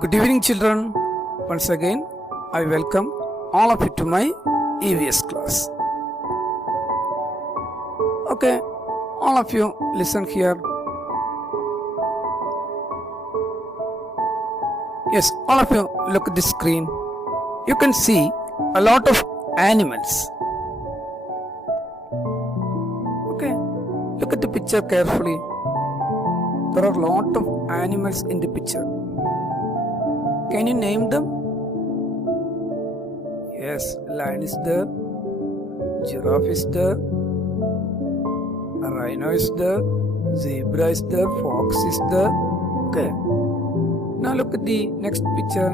Good evening, children. Once again, I welcome all of you to my EVS class. Okay, all of you listen here. Yes, all of you look at the screen. You can see a lot of animals. Okay, look at the picture carefully. There are a lot of animals in the picture. Can you name them? Yes, lion is there, giraffe is there, rhino is there, zebra is there, fox is there. Okay. Now look at the next picture.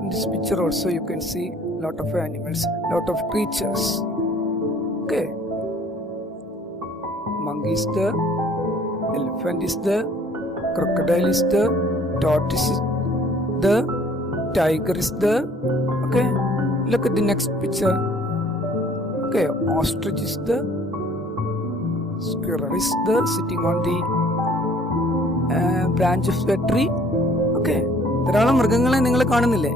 In this picture also you can see lot of animals, lot of creatures. Okay. Monkey is there, elephant is there, crocodile is there, tortoise is there, tiger is there. Okay, look at the next picture. Okay, ostrich is there, squirrel is there sitting on the branch of the tree. Okay, ധാരാളം മൃഗങ്ങളെ നിങ്ങൾ കാണുന്നില്ലേ?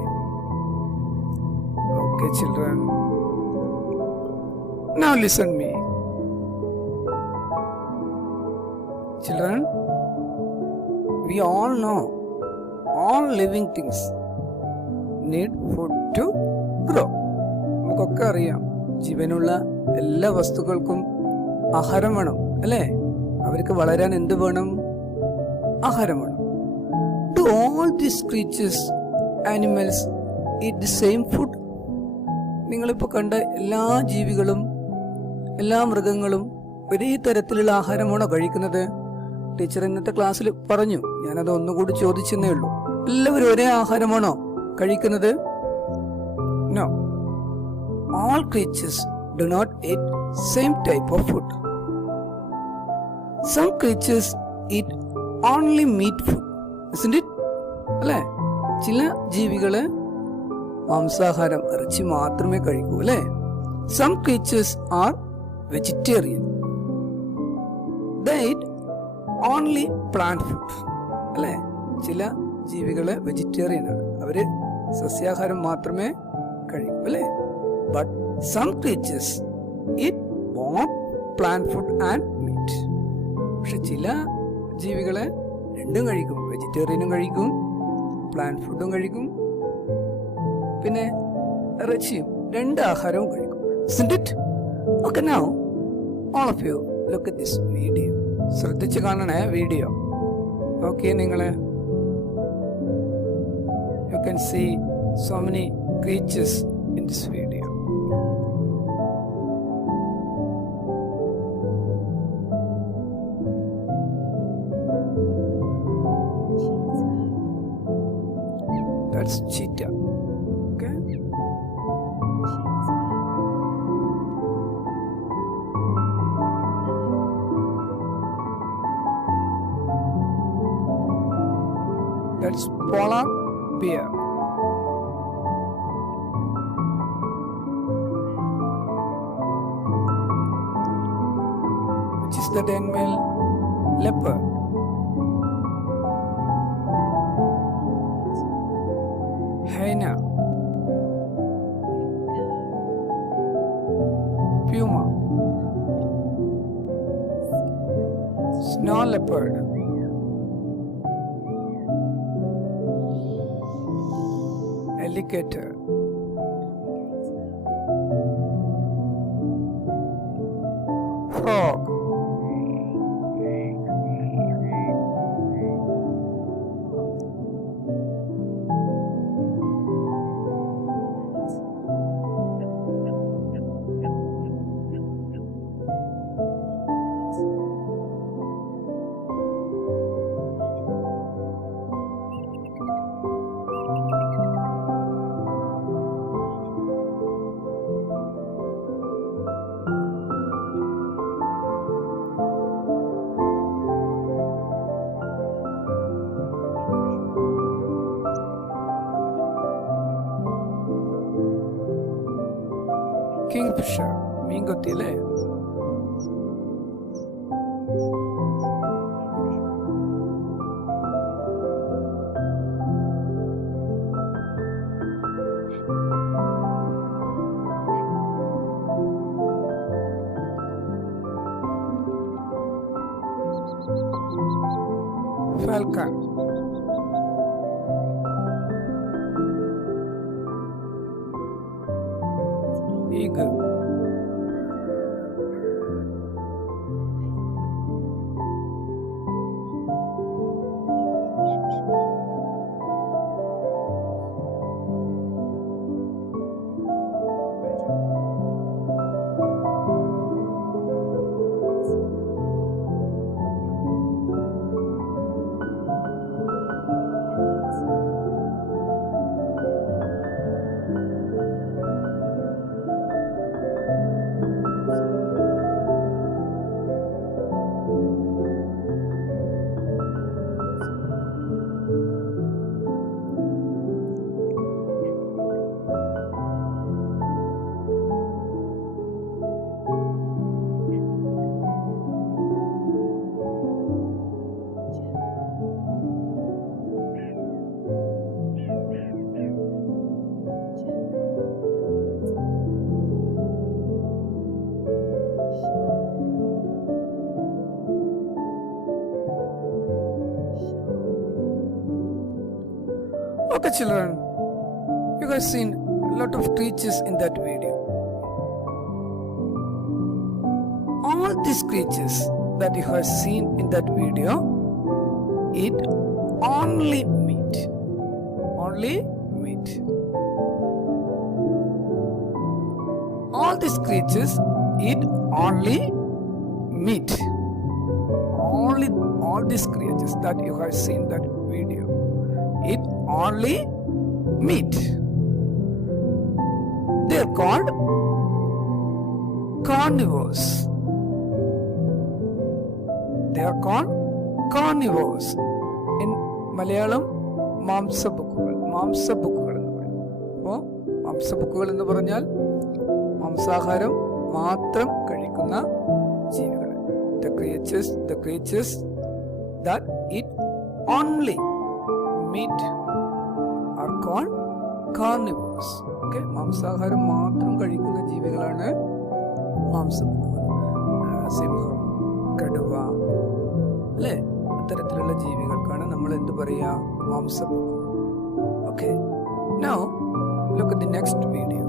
Okay, children, now listen me. Children, we all know all living things need food to grow. നമുക്കൊക്കെ അറിയാം, ജീവനുള്ള എല്ലാ വസ്തുക്കൾക്കും ആഹാരം വേണം അല്ലേ? അവർക്ക് വളരാൻ എന്ത് വേണം? ആഹാരം വേണം. Do all these creatures, animals eat the same food? നിങ്ങളിപ്പോൾ കണ്ട എല്ലാ ജീവികളും എല്ലാ മൃഗങ്ങളും ഒരേ തരത്തിലുള്ള ആഹാരമാണോ കഴിക്കുന്നത്? ടീച്ചർ ഇന്നത്തെ ക്ലാസ്സിൽ പറഞ്ഞു, ഞാനത് ഒന്നുകൂടി ചോദിച്ചെന്നേ ഉള്ളൂ. എല്ലാവരും ഒരേ ആഹാരമാണോ കഴിക്കുന്നത്? No. All creatures do not eat same type of food. Some creatures eat only meat food. Isn't it? അല്ലേ? ചില ജീവികള് മാംസാഹാരം, ഇറച്ചി മാത്രമേ കഴിക്കൂ അല്ലേ? Some creatures are vegetarian. They eat only plant food. അല്ലേ? ചില ജീവികള് വെജിറ്റേറിയൻ ആണ്, അവര് സസ്യാഹാരം മാത്രമേ കഴിക്കൂ അല്ലേ? But some creatures eat both plant food and meat. പക്ഷെ ചില ജീവികളെ രണ്ടും കഴിക്കും, വെജിറ്റേറിയനും കഴിക്കും, പ്ലാന്റ് ഫുഡും കഴിക്കും, പിന്നെ ഇറച്ചിയും, രണ്ട് ആഹാരവും കഴിക്കും. Isn't it? Okay, now all of you look at this video. ശ്രദ്ധിച്ച് കാണണേ വീഡിയോ. ഓക്കെ, നിങ്ങള് you can see so many creatures in this video. That's cheetah. Okay. That's polar bear. Which is the animal? Leopard. Hyena. Puma. Snow leopard. Alligator. Frog. Kingfisher, മീൻ കൊത്തിയല്ലേ? falcon, eagle, Okay, children, you guys seen a lot of creatures in that video. All these creatures that you have seen in that video, it only meat. Only meat. All these creatures eat only meat. Only all these creatures that you have seen that video eat only meat. They are called carnivores. They are called carnivores. In Malayalam, മാംസബുക്കുകൾ എന്ന് പറയും. അപ്പോൾ മാംസബുക്കുകൾ എന്ന് പറഞ്ഞാൽ മാംസാഹാരം മാത്രം കഴിക്കുന്ന ജീവികൾ. The creatures that eat only meat are called carnivores. Okay, മാംസാഹാരം മാത്രം കഴിക്കുന്ന ജീവികളാണ് മാംസബുക്കുകൾ. സിംഹം, കടുവ, അല്ലേ, അത്തരത്തിലുള്ള ജീവികൾക്കാണ് നമ്മൾ എന്ത് പറയുക, മാംസബുക്കുകൾ. Okay, now look at the next video.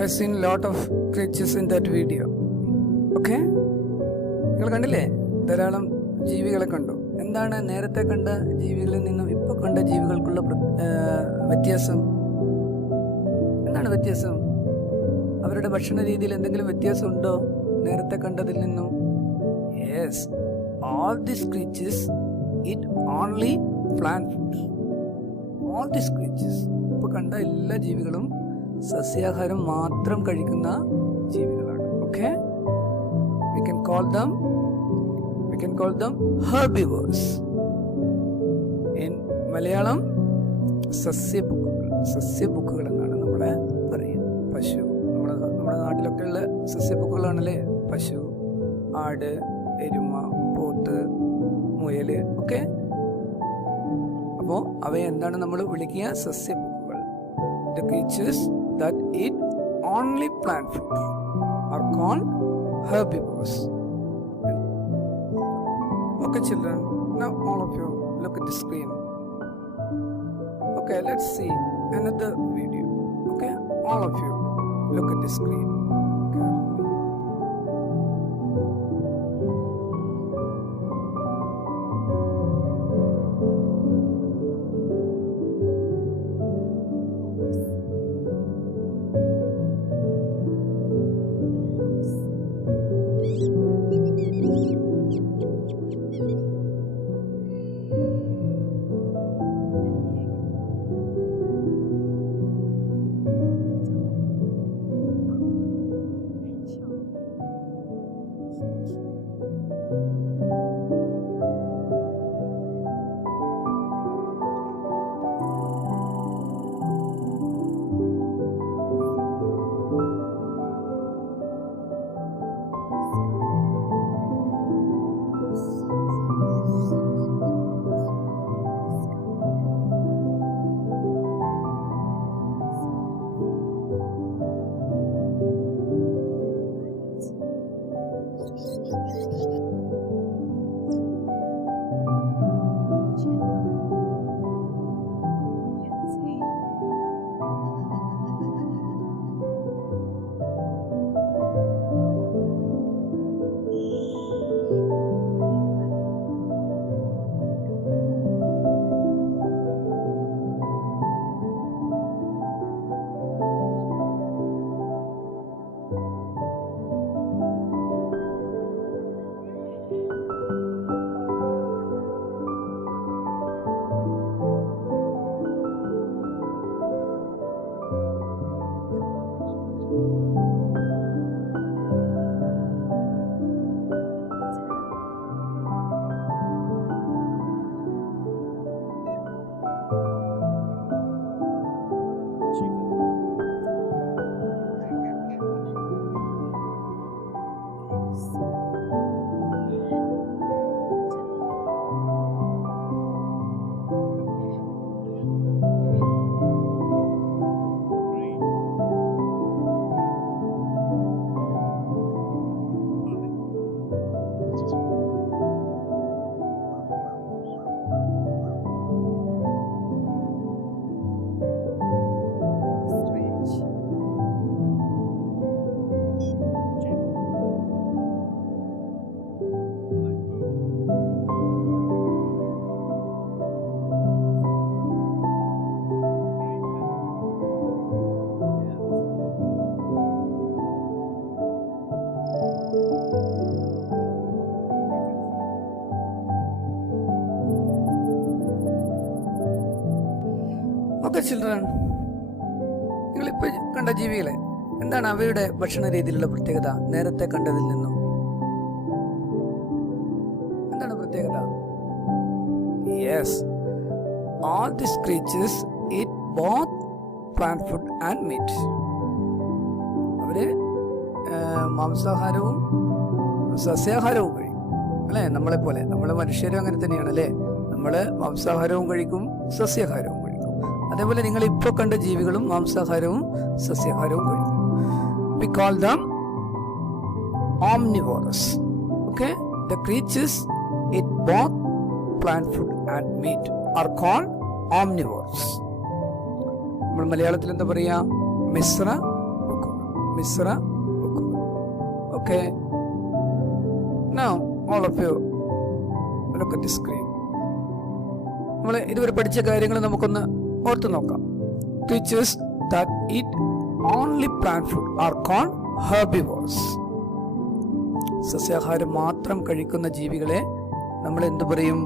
has seen lot of creatures in that video. Okay? നിങ്ങൾ കണ്ടില്ലേ? ധാരാളം ജീവികളെ കണ്ടു. എന്താണ് നേരത്തെ കണ്ട ജീവികളിൽ നിന്നും ഇപ്പോൾ കണ്ട ജീവികൾക്കുള്ള വ്യത്യാസം? എന്താണ് വ്യത്യാസം? അവരുടെ ഭക്ഷണ രീതിയിൽ എന്തെങ്കിലും വ്യത്യാസം ഉണ്ടോ നേരത്തെ കണ്ടതിൽ നിന്നും? Yes, all these creatures eat only plant food. All these creatures, ഇപ്പോൾ കണ്ട എല്ലാ ജീവികളും സസ്യാഹാരം മാത്രം കഴിക്കുന്ന ജീവികളാണ്. Okay, we can call them herbivores. In Malayalam സസ്യബുക്കുകൾ എന്നാണ് നമ്മളെ പറയുക. പശു, നമ്മുടെ നാട്ടിലൊക്കെ ഉള്ള സസ്യബുക്കുകളാണല്ലേ പശു, ആട്, എരുമ, പോത്ത്, മുയല് ഒക്കെ. അപ്പോൾ അവയെ എന്താണ് നമ്മൾ വിളിക്കുക? സസ്യബുക്കുകൾ. The creatures that eat only plant food are called herbivores. Okay children, now all of you look at the screen. Okay, let's see another video. Okay, all of you look at the screen carefully. Okay children, നിങ്ങളിപ്പോൾ കണ്ട ജീവികളെ എന്താണ് അവയുടെ ഭക്ഷണ രീതിയിലുള്ള പ്രത്യേകത നേരത്തെ കണ്ടതിൽ നിന്നും? എന്താണ് പ്രത്യേകത? Yes, all these creatures eat both plant food and meat. അവര് മാംസാഹാരവും സസ്യാഹാരവും കഴിക്കും അല്ലേ? നമ്മളെപ്പോലെ, നമ്മളെ മനുഷ്യരും അങ്ങനെ തന്നെയാണ് അല്ലേ? നമ്മള് മാംസാഹാരവും കഴിക്കും, സസ്യാഹാരവും കഴിക്കും. അതേപോലെ നിങ്ങൾ ഇപ്പോൾ കണ്ട ജീവികളും മാംസാഹാരവും സസ്യാഹാരവും കഴിക്കും. We call them omnivores. Okay, the creatures eat both plant food and meat are called omnivores. നമ്മൾ മലയാളത്തിൽ എന്താ പറയാ? മിശ്ര ബുക്കുകൾ. മിശ്ര ബുക്കുകൾ. Okay, now all of you look at the screen. നമ്മൾ ഇതുവരെ പഠിച്ച കാര്യങ്ങൾ നമുക്കൊന്ന് ഓർത്തു നോക്കാം. Creatures that eat only plant food are called herbivores. സസ്യാഹാരം മാത്രം കഴിക്കുന്ന ജീവികളെ നമ്മൾ എന്തു പറയും?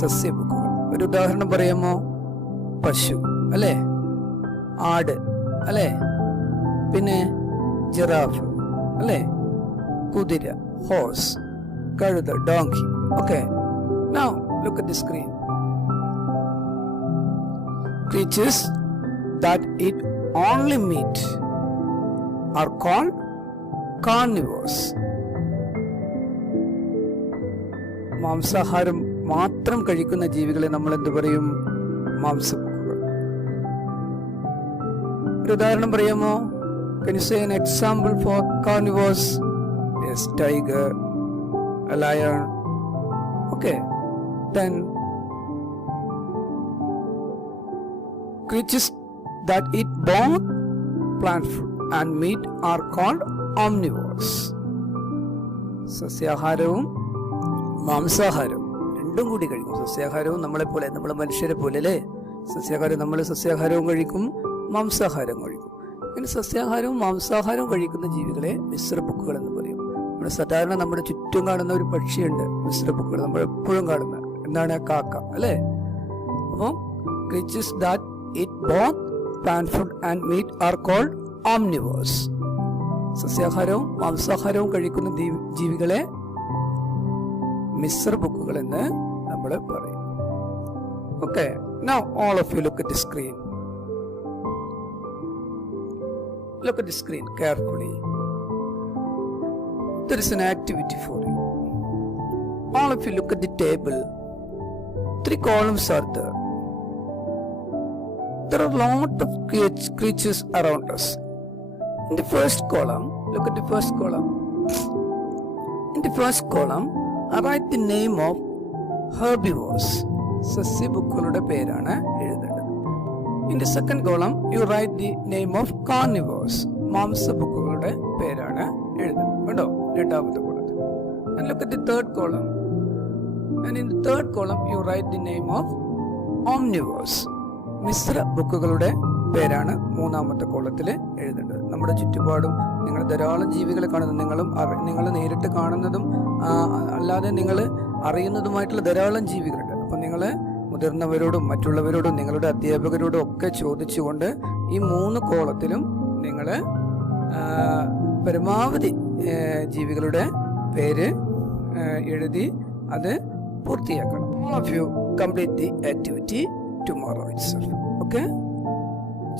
സസ്യഭുക്കുകൾ. ഒരു ഉദാഹരണം പറയാമോ? പശു അല്ലേ, ആട് അല്ലേ, പിന്നെ ജിറാഫ് അല്ലേ, കുതിര, ഹോഴ്സ്, കഴുത, donkey. Okay, now look at the screen. Creatures that eat only meat are called carnivores. മാംസാഹാരം മാത്രം കഴിക്കുന്ന ജീവികളെ നമ്മൾ എന്ത് പറയും? മാംസഭുക്കുകൾ. ഒരു ഉദാഹരണം പറയാമോ? Can you say an example for carnivores? Yes, tiger, a lion. Okay, then creatures that eat both plant food and meat are called omnivores. സസ്യാഹാരവും മാംസാഹാരവും രണ്ടും കൂടി കഴിക്കും. സസ്യാഹാരവും നമ്മളെപ്പോലെ, നമ്മളെ മനുഷ്യരെ പോലെ അല്ലേ? സസ്യാഹാരം, നമ്മൾ സസ്യാഹാരവും കഴിക്കും, മാംസാഹാരം കഴിക്കും. ഇങ്ങനെ സസ്യാഹാരവും മാംസാഹാരവും കഴിക്കുന്ന ജീവികളെ മിശ്രബുക്കുകൾ എന്ന് പറയും. നമ്മൾ സാധാരണ നമ്മുടെ ചുറ്റും കാണുന്ന ഒരു പക്ഷിയുണ്ട്, മിശ്രബുക്കുകൾ, നമ്മൾ എപ്പോഴും കാണുന്ന എന്താണ്? കാക്ക അല്ലേ? അപ്പോൾ creatures that eat both plant food and meat are called omnivores. സസ്യാഹാരവും മാംസാഹാരവും കഴിക്കുന്ന ജീവികളെ മിശ്രബുക്കുകൾ എന്ന് നമ്മൾ പറയും. Okay, now all of you look at the screen. Look at the screen carefully. There is an activity for you. All of you look at the table. 3 columns are there. There are a lot of creatures around us. In the first column, look at the first column. In the first column, I write the name of herbivores. സസ്യബുക്കുകളുടെ പേരാണ് എഴുതേണ്ടത്. In the second column, you write the name of carnivores. മാംസബുക്കുകളുടെ പേരാണ് എഴുതുന്നത്. കണ്ടോ? രണ്ടാമത്തെ കോളത്തിൽ. And look at the third column. And in the third column, you write the name of omnivores. Mishra ബുക്കുകളുടെ പേരാണ് മൂന്നാമത്തെ കോളത്തിൽ എഴുതേണ്ടത്. നമ്മുടെ ചുറ്റുപാടും നിങ്ങൾ ധാരാളം ജീവികളെ കാണുന്നു. നിങ്ങൾ നേരിട്ട് കാണുന്നതും അല്ലാതെ നിങ്ങൾ അറിയുന്നതുമായിട്ടുള്ള ധാരാളം ജീവികളുണ്ട്. അപ്പം നിങ്ങൾ മുതിർന്നവരോടും മറ്റുള്ളവരോടും നിങ്ങളുടെ അധ്യാപകരോടും ഒക്കെ ചോദിച്ചുകൊണ്ട് ഈ 3 കോളത്തിലും നിങ്ങൾ പരമാവധി ജീവികളുടെ പേര് എഴുതി അത് പൂർത്തിയാക്കണം. All of you complete the activity tomorrow itself. Okay,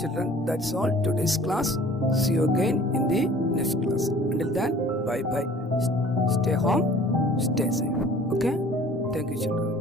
children, that's all today's class. See you again in the next class. Until then, bye bye. Stay home, stay safe. Okay, thank you, children.